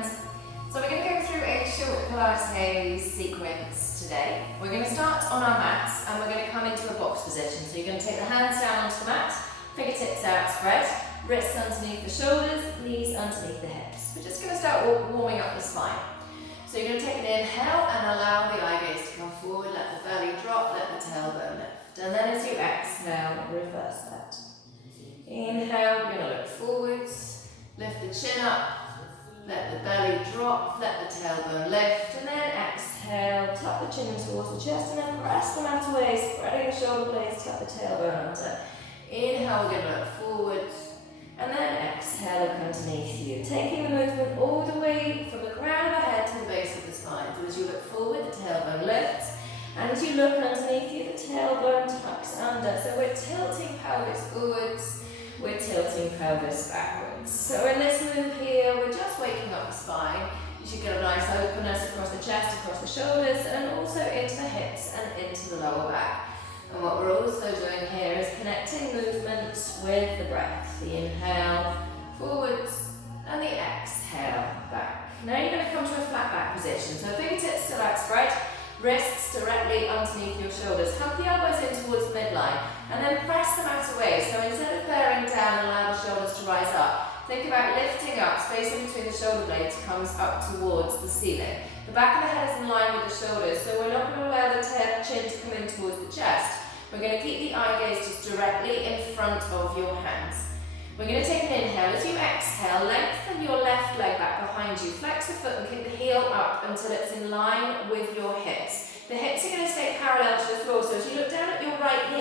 friends. So we're going to go through a short Pilates sequence today. We're going to start on our mats and we're going to come into a box position. So you're going to take the hands down onto the mat, fingertips out spread, wrists underneath the shoulders, knees underneath the hips. We're just going to start warming up the spine. So you're going to take an inhale and allow the eye gaze to come forward, let the belly drop, let the tailbone lift. And then as you exhale, reverse that. Inhale, you're going to look forwards, lift the chin up, let the belly drop, let the tailbone lift, and then exhale, tuck the chin towards the chest, and then press the mat away, spreading the shoulder blades, tuck the tailbone under. Inhale, we're going to look forwards, and then exhale, look underneath you. Taking the movement all the way from the crown of the head to the base of the spine. So as you look forward, the tailbone lifts, and as you look underneath you, the tailbone tucks under. So we're tilting pelvis forwards, we're tilting pelvis backwards. So in this move here, we're just waking up the spine. You should get a nice openness across the chest, across the shoulders, and also into the hips and into the lower back. And what we're also doing here is connecting movement with the breath. The inhale, forwards, and the exhale, back. Now you're going to come to a flat back position. So fingertips still out spread, wrists directly underneath your shoulders. Hug the elbows in towards the midline, and then press the mat away. So instead of bearing down, allow the shoulders to rise up. Think about lifting up, space in between the shoulder blades comes up towards the ceiling. The back of the head is in line with the shoulders, so we're not going to allow the chin to come in towards the chest. We're going to keep the eye gaze just directly in front of your hands. We're going to take an inhale. As you exhale, lengthen your left leg back behind you. Flex the foot and kick the heel up until it's in line with your hips. The hips are going to stay parallel to the floor, so as you look down at your right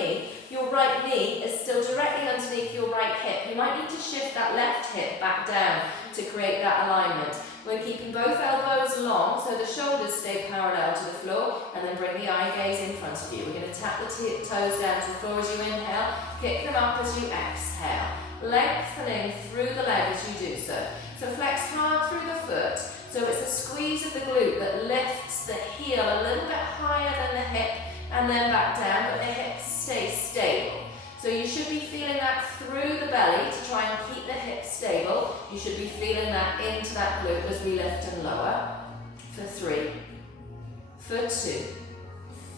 knee is still directly underneath your right hip. You might need to shift that left hip back down to create that alignment. We're keeping both elbows long so the shoulders stay parallel to the floor, and then bring the eye gaze in front of you. We're going to tap the toes down to the floor as you inhale, kick them up as you exhale, lengthening through the leg as you do so. So flex hard through the foot, so it's a squeeze of the glute that lifts the heel a little bit higher than the hip and then back down, but the hips stay stable. So you should be feeling that through the belly to try and keep the hips stable. You should be feeling that into that glute as we lift and lower. For 3, for 2,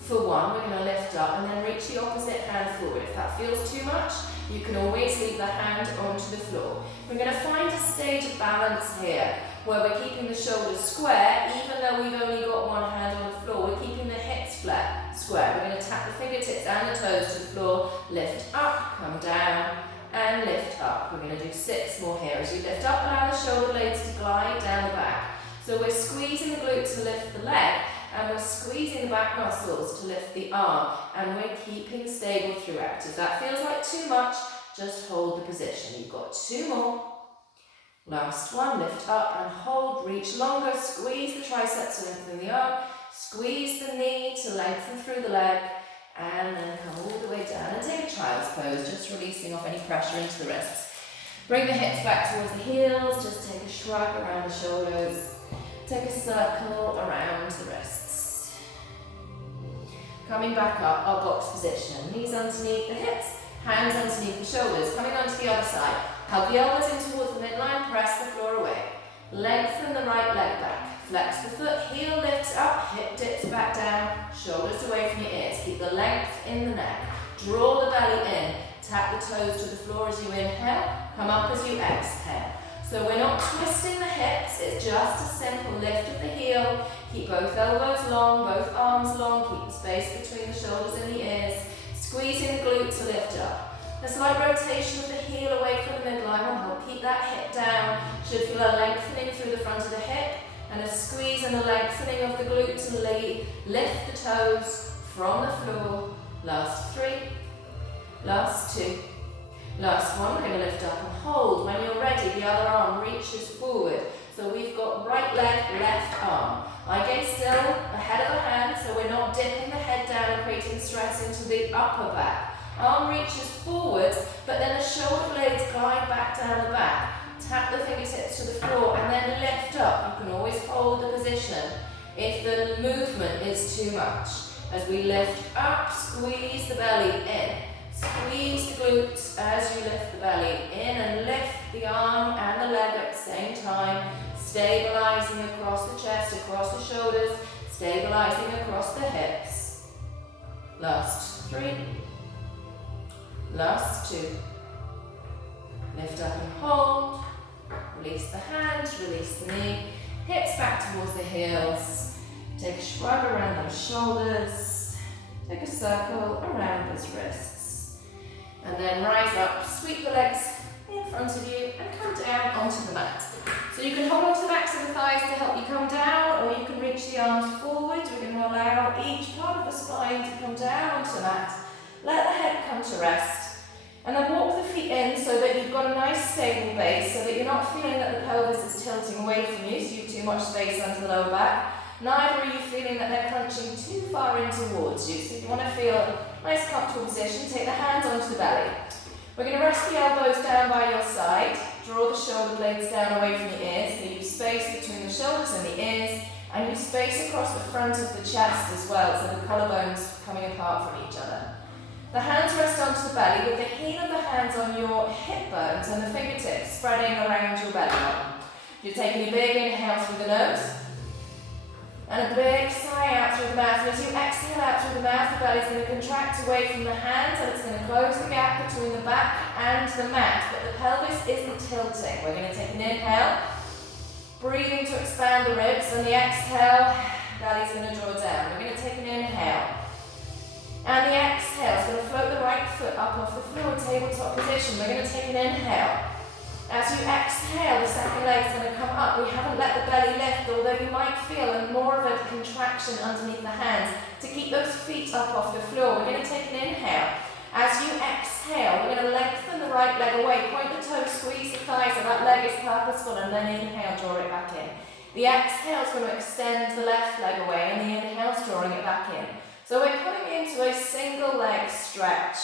for 1, we're going to lift up and then reach the opposite hand forward. If that feels too much, you can always leave the hand onto the floor. We're going to find a stage of balance here where we're keeping the shoulders square, even though we've only got one hand on the floor. We're keeping the hips flat, square. We're going to tap the fingertips and the toes to the floor, lift up, come down, and lift up. We're going to do 6 more here. As you lift up, allow the shoulder blades to glide down the back. So we're squeezing the glute to lift the leg, and we're squeezing the back muscles to lift the arm, and we're keeping stable throughout. If that feels like too much, just hold the position. You've got 2 more. Last one, lift up and hold, reach longer, squeeze the triceps to lengthen the arm, squeeze the knee to lengthen through the leg, and then come all the way down and take a child's pose, just releasing off any pressure into the wrists. Bring the hips back towards the heels, just take a shrug around the shoulders, take a circle around the wrists. Coming back up, our box position, knees underneath the hips, hands underneath the shoulders, coming onto the other side. Hug the elbows in towards the midline, press the floor away. Lengthen the right leg back. Flex the foot, heel lifts up, hip dips back down, shoulders away from your ears. Keep the length in the neck. Draw the belly in. Tap the toes to the floor as you inhale. Come up as you exhale. So we're not twisting the hips, it's just a simple lift of the heel. Keep both elbows long, both arms long. Keep the space between the shoulders and the ears. Squeezing the glute to lift up. A slight rotation of the heel away from the midline will help keep that hip down. Should feel a lengthening through the front of the hip and a squeeze and a lengthening of the glute to lift the toes from the floor. Last 3, last 2, last 1. We're going to lift up and hold. When you're ready, the other arm reaches forward. So we've got right leg, left arm. Eye gaze still ahead of the hand, so we're not dipping the head down and creating stress into the upper back. Arm reaches forward, but then the shoulder blades glide back down the back. Tap the fingertips to the floor and then lift up. You can always hold the position if the movement is too much. As we lift up, squeeze the belly in. Squeeze the glutes as you lift the belly in and lift the arm and the leg at the same time. Stabilizing across the chest, across the shoulders, stabilizing across the hips. Last 3. Last 2. Lift up and hold. Release the hand, release the knee. Hips back towards the heels. Take a shrug around those shoulders. Take a circle around those wrists. And then rise up, sweep the legs in front of you and come down onto the mat. So you can hold onto the backs of the thighs to help you come down, or you can reach the arms forward. We're going to allow each part of the spine to come down onto the mat. Let the head come to rest. And then walk the feet in so that you've got a nice stable base, so that you're not feeling that the pelvis is tilting away from you, so you've too much space under the lower back. Neither are you feeling that they're crunching too far in towards you. So if you want to feel a nice comfortable position, take the hands onto the belly. We're going to rest the elbows down by your side. Draw the shoulder blades down away from the ears. Leave space between the shoulders and the ears. And leave space across the front of the chest as well, so the collarbones coming apart from each other. The hands rest onto the belly with the heel of the hands on your hip bones and the fingertips spreading around your belly button. You're taking a big inhale through the nose and a big sigh out through the mouth. And as you exhale out through the mouth, the belly's going to contract away from the hands and it's going to close the gap between the back and the mat, but the pelvis isn't tilting. We're going to take an inhale, breathing to expand the ribs, and the exhale, belly's going to draw down. We're going to take an inhale. And the exhale is going to float the right foot up off the floor, tabletop position. We're going to take an inhale. As you exhale, the second leg is going to come up. We haven't let the belly lift, although you might feel more of a contraction underneath the hands to keep those feet up off the floor. We're going to take an inhale. As you exhale, we're going to lengthen the right leg away. Point the toes, squeeze the thighs, so that leg is purposeful, and then inhale, draw it back in. The exhale is going to extend the left leg away, and the inhale is drawing it back in. So we're coming into a single leg stretch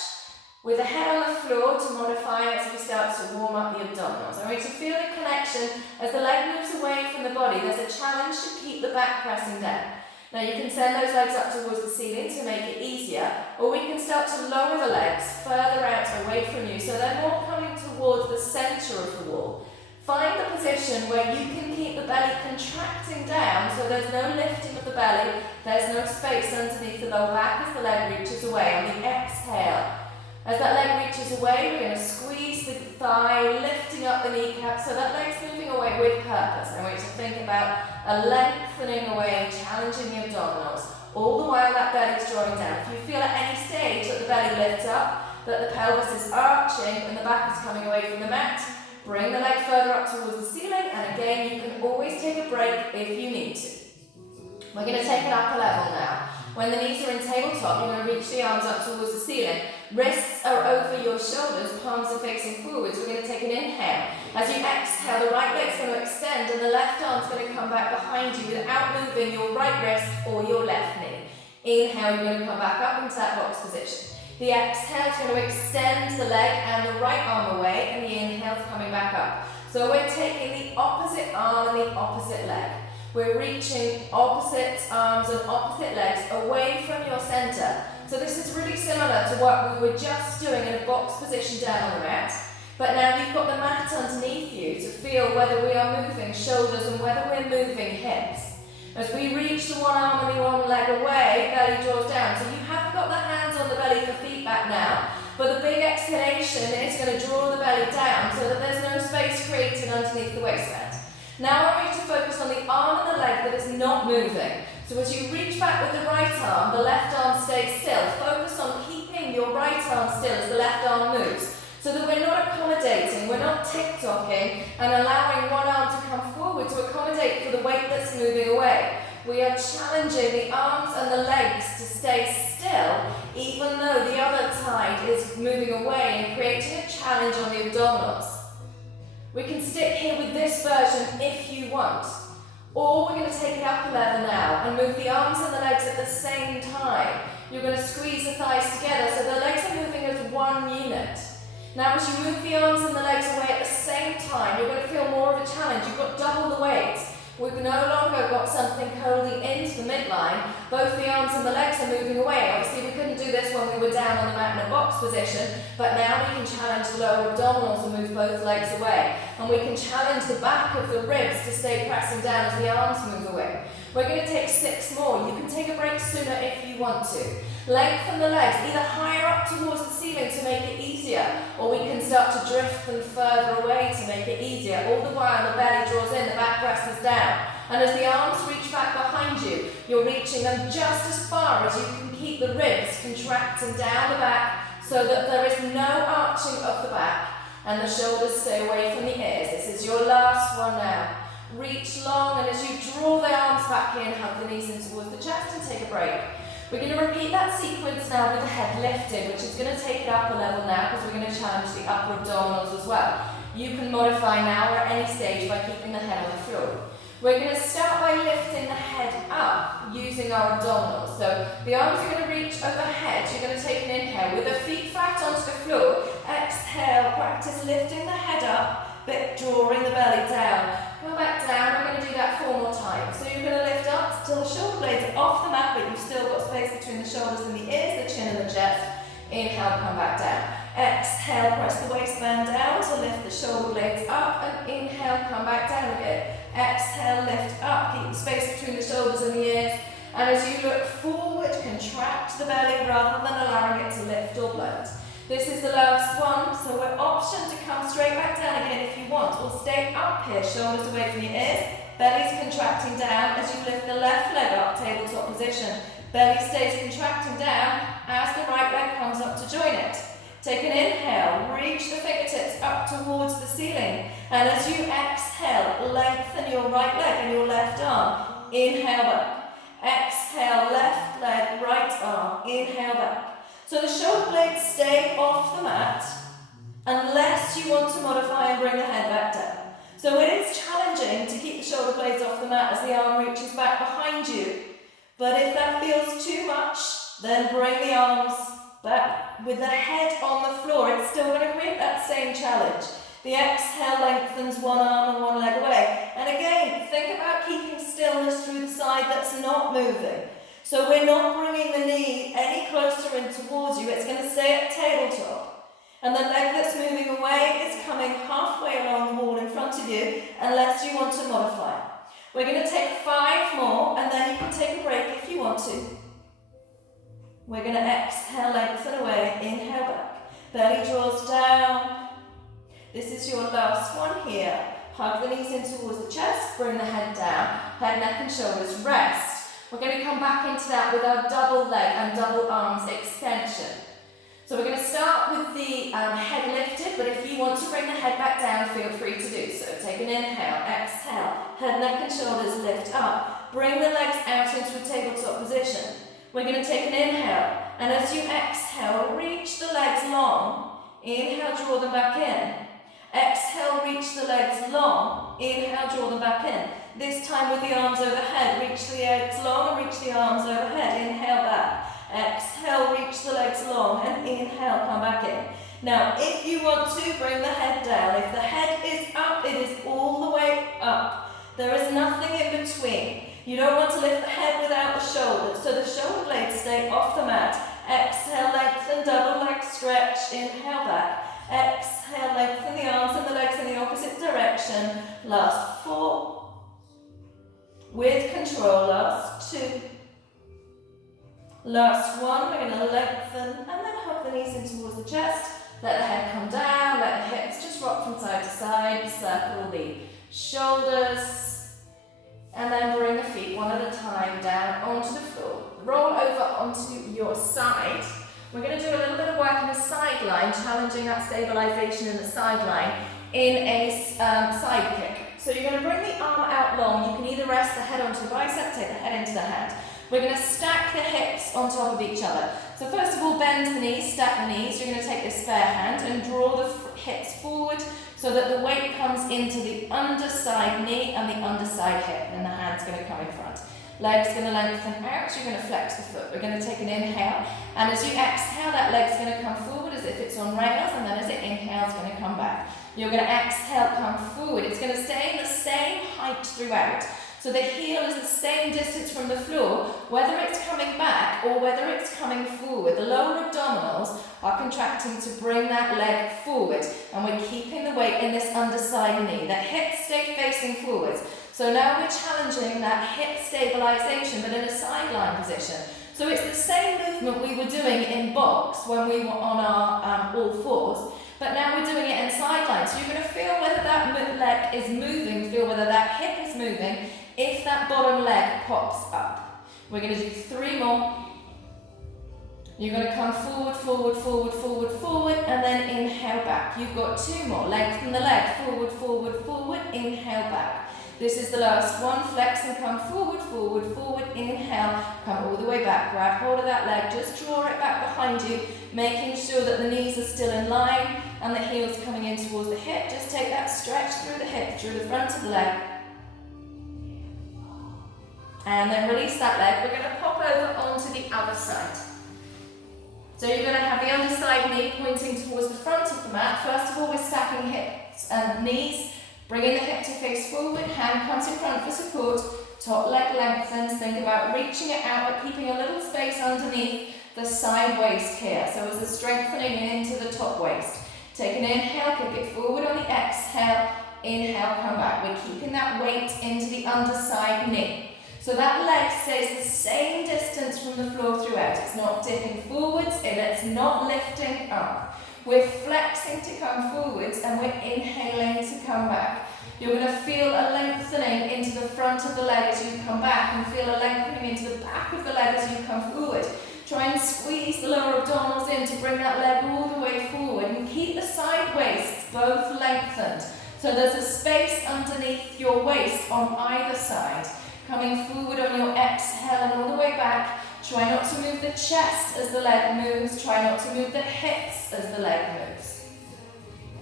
with the head on the floor to modify as we start to warm up the abdominals. I want you to feel the connection as the leg moves away from the body. There's a challenge to keep the back pressing down. Now you can send those legs up towards the ceiling to make it easier, or we can start to lower the legs further out away from you so they're more coming towards the centre of the wall. Find the position where you can keep the belly contracting down so there's no lifting of the belly, there's no space underneath the lower back as the leg reaches away. On the exhale, as that leg reaches away, we're going to squeeze the thigh, lifting up the kneecap so that leg's moving away with purpose. I want you to think about a lengthening away, challenging the abdominals, all the while that belly's drawing down. If you feel at any stage that the belly lifts up, that the pelvis is arching and the back is coming away from the mat, bring the leg further up towards the ceiling, and again, you can always take a break if you need to. We're going to take an upper level now. When the knees are in tabletop, you're going to reach the arms up towards the ceiling. Wrists are over your shoulders, palms are facing forwards. We're going to take an inhale. As you exhale, the right leg's going to extend and the left arm's going to come back behind you without moving your right wrist or your left knee. Inhale, you're going to come back up into that box position. The exhale is going to extend the leg and the right arm away, and the inhale is coming back up. So we're taking the opposite arm and the opposite leg. We're reaching opposite arms and opposite legs away from your center. So this is really similar to what we were just doing in a box position down on the mat. But now you've got the mat underneath you to feel whether we are moving shoulders and whether we're moving hips. As we reach the one arm and the one leg away, belly draws down. So you haven't got the hands on the belly for feet back now, but the big exhalation is going to draw the belly down so that there's no space created underneath the waistband. Now I want you to focus on the arm and the leg that is not moving. So as you reach back with the right arm, the left arm stays still. Focus on keeping your right arm still as the left arm moves, so that we're not accommodating, we're not tick-tocking and allowing one arm to come forward to accommodate for the weight that's moving away. We are challenging the arms and the legs to stay still, even though the other side is moving away and creating a challenge on the abdominals. We can stick here with this version if you want, or we're going to take it up a level now and move the arms and the legs at the same time. You're going to squeeze the thighs together so the legs are moving as one unit. Now as you move the arms and the legs away at the same time, you're going to feel more of a challenge. You've got double the weight. We've no longer got got something curling into the midline, both the arms and the legs are moving away. Obviously we couldn't do this when we were down on the mat in a box position, but now we can challenge the lower abdominals and move both legs away. And we can challenge the back of the ribs to stay pressing down as the arms move away. We're going to take 6 more. You can take a break sooner if you want to. Lengthen the legs, either higher up towards the ceiling to make it easier, or we can start to drift them further away to make it easier. All the while the belly draws in, the back presses down. And as the arms reach back behind you, you're reaching them just as far as you can keep the ribs contracting down the back so that there is no arching of the back and the shoulders stay away from the ears. This is your last one now. Reach long, and as you draw the arms back in, hug the knees in towards the chest and take a break. We're going to repeat that sequence now with the head lifted, which is going to take it up a level now because we're going to challenge the upper abdominals as well. You can modify now or at any stage by keeping the head on the floor. We're going to start by lifting the head up using our abdominals. So the arms are going to reach overhead. You're going to take an inhale with the feet flat onto the floor. Exhale, practice lifting the head up, but drawing the belly down. Come back down, we're going to do that 4 more times. So you're going to lift up till the shoulder blades are off the mat, but you've still got space between the shoulders and the ears, the chin and the chest. Inhale, come back down. Exhale, press the waistband down to lift the shoulder blades up, and inhale, come back down again. Exhale, lift up, keep the space between the shoulders and the ears. And as you look forward, contract the belly rather than allowing it to lift or bloat. This is the last one, so we're option to come straight back down again if you want, or stay up here, shoulders away from your ears, belly's contracting down as you lift the left leg up, tabletop position. Belly stays contracting down as the right leg comes up to join it. Take an inhale, reach the fingertips up towards the ceiling, and as you exhale, lengthen your right leg and your left arm. Inhale back. Exhale, left leg, right arm. Inhale back. So the shoulder blades stay off the mat unless you want to modify and bring the head back down. So it is challenging to keep the shoulder blades off the mat as the arm reaches back behind you. But if that feels too much, then bring the arms back with the head on the floor. It's still going to create that same challenge. The exhale lengthens one arm and one leg away. And again, think about keeping stillness through the side that's not moving. So we're not bringing the knee any closer in towards you. It's going to stay at tabletop. And the leg that's moving away is coming halfway along the wall in front of you, unless you want to modify. We're going to take 5 more, and then you can take a break if you want to. We're going to exhale, lengthen away, inhale back. Belly draws down. This is your last one here. Hug the knees in towards the chest, bring the head down, head, neck and shoulders, rest. We're going to come back into that with our double leg and double arms extension. So we're going to start with the head lifted, but if you want to bring the head back down, feel free to do so. Take an inhale, exhale, head, neck and shoulders lift up. Bring the legs out into a tabletop position. We're going to take an inhale, and as you exhale, reach the legs long. Inhale, draw them back in. Exhale, reach the legs long. Inhale, draw them back in. This time with the arms overhead, reach the legs long and reach the arms overhead. Inhale back. Exhale, reach the legs long and inhale, come back in. Now, if you want to, bring the head down. If the head is up, it is all the way up. There is nothing in between. You don't want to lift the head without the shoulders, so the shoulder blades stay off the mat. Exhale, lengthen, double leg stretch. Inhale back. Exhale, lengthen the arms and the legs in the opposite direction. Last 4. With control, last 2. Last 1, we're going to lengthen and then hug the knees in towards the chest. Let the head come down, let the hips just rock from side to side. Circle the shoulders. And then bring the feet one at a time down onto the floor. Roll over onto your side. We're going to do a little bit of work in the sideline, challenging that stabilization in the sideline in a side kick. So you're going to bring the arm out long. You can either rest the head onto the bicep, take the head into the hand. We're going to stack the hips on top of each other. So first of all, bend the knees, stack the knees. You're going to take this spare hand and draw the hips forward so that the weight comes into the underside knee and the underside hip, and the hand's going to come in front. Leg's going to lengthen out, you're going to flex the foot. We're going to take an inhale, and as you exhale, that leg's going to come forward as if it's on rails, and then as it inhales, it's going to come back. You're going to exhale, come forward. It's going to stay the same height throughout. So the heel is the same distance from the floor, whether it's coming back or whether it's coming forward. The lower abdominals are contracting to bring that leg forward, and we're keeping the weight in this underside knee. That hips stay facing forwards. So now we're challenging that hip stabilization, but in a sideline position. So it's the same movement we were doing in box when we were on our all fours, but now we're doing it in sideline. So you're going to feel whether that leg is moving, feel whether that hip is moving, if that bottom leg pops up. We're going to do 3 more. You're going to come forward, forward, forward, forward, forward, and then inhale back. You've got 2 more. Lengthen the leg, forward, forward, forward, inhale back. This is the last one. Flex and come forward, forward, forward, inhale, come all the way back. Grab hold of that leg, just draw it back behind you, making sure that the knees are still in line and the heel's coming in towards the hip. Just take that stretch through the hip, through the front of the leg. And then release that leg. We're going to pop over onto the other side. So you're going to have the underside knee pointing towards the front of the mat. First of all, we're stacking hips and knees, bringing the hip to face forward, hand comes in front for support, top leg lengthens. Think about reaching it out, but keeping a little space underneath the side waist here. So as a strengthening into the top waist. Take an inhale, kick it forward on the exhale, inhale, come back. We're keeping that weight into the underside knee. So that leg stays the same distance from the floor throughout. It's not dipping forwards and it's not lifting up. We're flexing to come forwards and we're inhaling to come back. You're going to feel a lengthening into the front of the leg as you come back and feel a lengthening into the back of the leg as you come forward. Try and squeeze the lower abdominals in to bring that leg all the way forward and keep the side waists both lengthened. So there's a space underneath your waist on either side. Coming forward on your exhale and all the way back. Try not to move the chest as the leg moves. Try not to move the hips as the leg moves.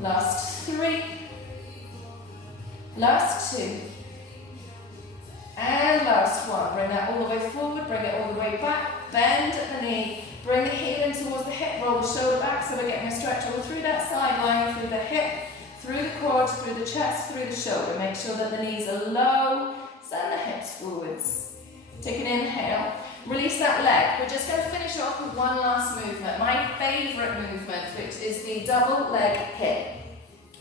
Last 3. Last 2. And last 1. Bring that all the way forward. Bring it all the way back. Bend at the knee. Bring the heel in towards the hip. Roll the shoulder back so we're getting a stretch all through that side line, through the hip, through the quad, through the chest, through the shoulder. Make sure that the knees are low. Send the hips forwards. Take an inhale. Release that leg. We're just going to finish off with one last movement. My favourite movement, which is the double leg kick.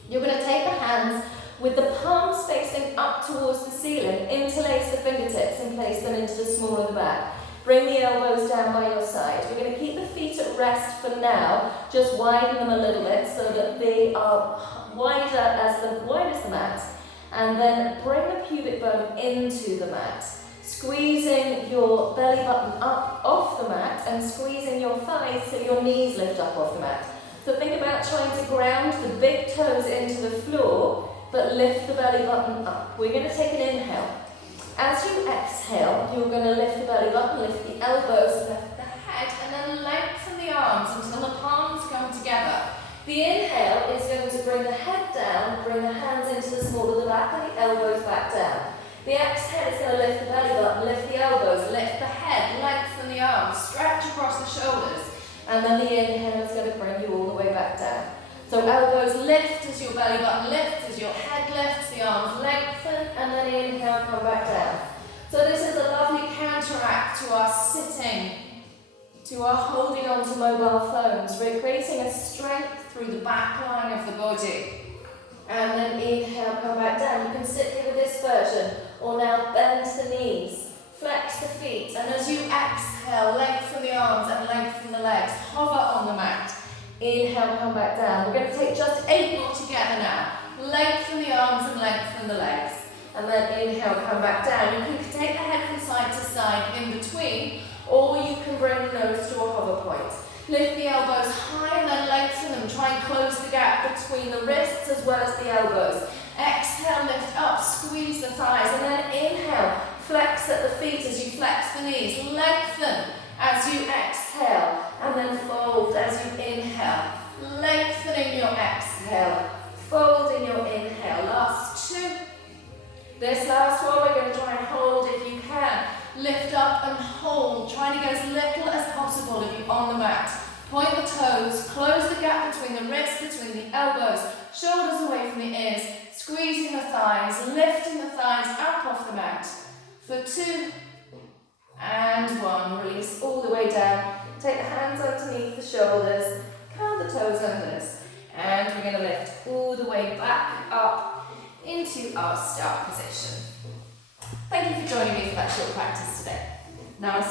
You're going to take the hands with the palms facing up towards the ceiling. Interlace the fingertips and place them into the small of the back. Bring the elbows down by your side. We're going to keep the feet at rest for now. Just widen them a little bit so that they are wide as the mat. And then bring the pubic bone into the mat. Squeezing your belly button up off the mat and squeezing your thighs till your knees lift up off the mat. So think about trying to ground the big toes into the floor, but lift the belly button up. We're going to take an inhale. As you exhale, you're going to lift the belly button, lift the elbows, lift the head, and then lengthen the arms until the palms come together. The inhale is going to bring the head down, bring the hands into the small of the back and the elbows back down. The exhale is going to lift the belly button, lift the elbows, lift the head, lengthen the arms, stretch across the shoulders. And then the inhale is going to bring you all the way back down. So elbows lift as your belly button lifts, as your head lifts, the arms lengthen, and then inhale, come back down. So this is a lovely counteract to our sitting, to our holding on to mobile phones. We're creating a strength through the back line of the body. And then inhale, come back down. You can sit here with this version, or now bend the knees, flex the feet, and as you exhale, lengthen the arms and lengthen the legs. Hover on the mat. Inhale, come back down. We're going to take just 8 more together now. Lengthen the arms and lengthen the legs. And then inhale, come back down. You can take the head from side to side in between, or you can bring the nose to a hover point. Lift the elbows high and then lengthen them. Try and close the gap between the wrists as well as the elbows. Exhale, lift up, squeeze the thighs, and then inhale, flex at the feet as you flex the knees. Lengthen as you exhale, and then fold as you inhale. Lengthening your exhale, fold in your inhale. Last 2. This last one we're going to try and hold if you can. Lift up and hold. Try to get as little as possible if you're on the mat. Point the toes, close the gap between the wrists, between the elbows, shoulders away from the ears, squeezing the thighs, lifting the thighs up off the mat. down. Take the hands underneath the shoulders, curl the toes under us. And we're going to lift all the way back up into our start position. Thank you for joining me for that short practice today. Namaste.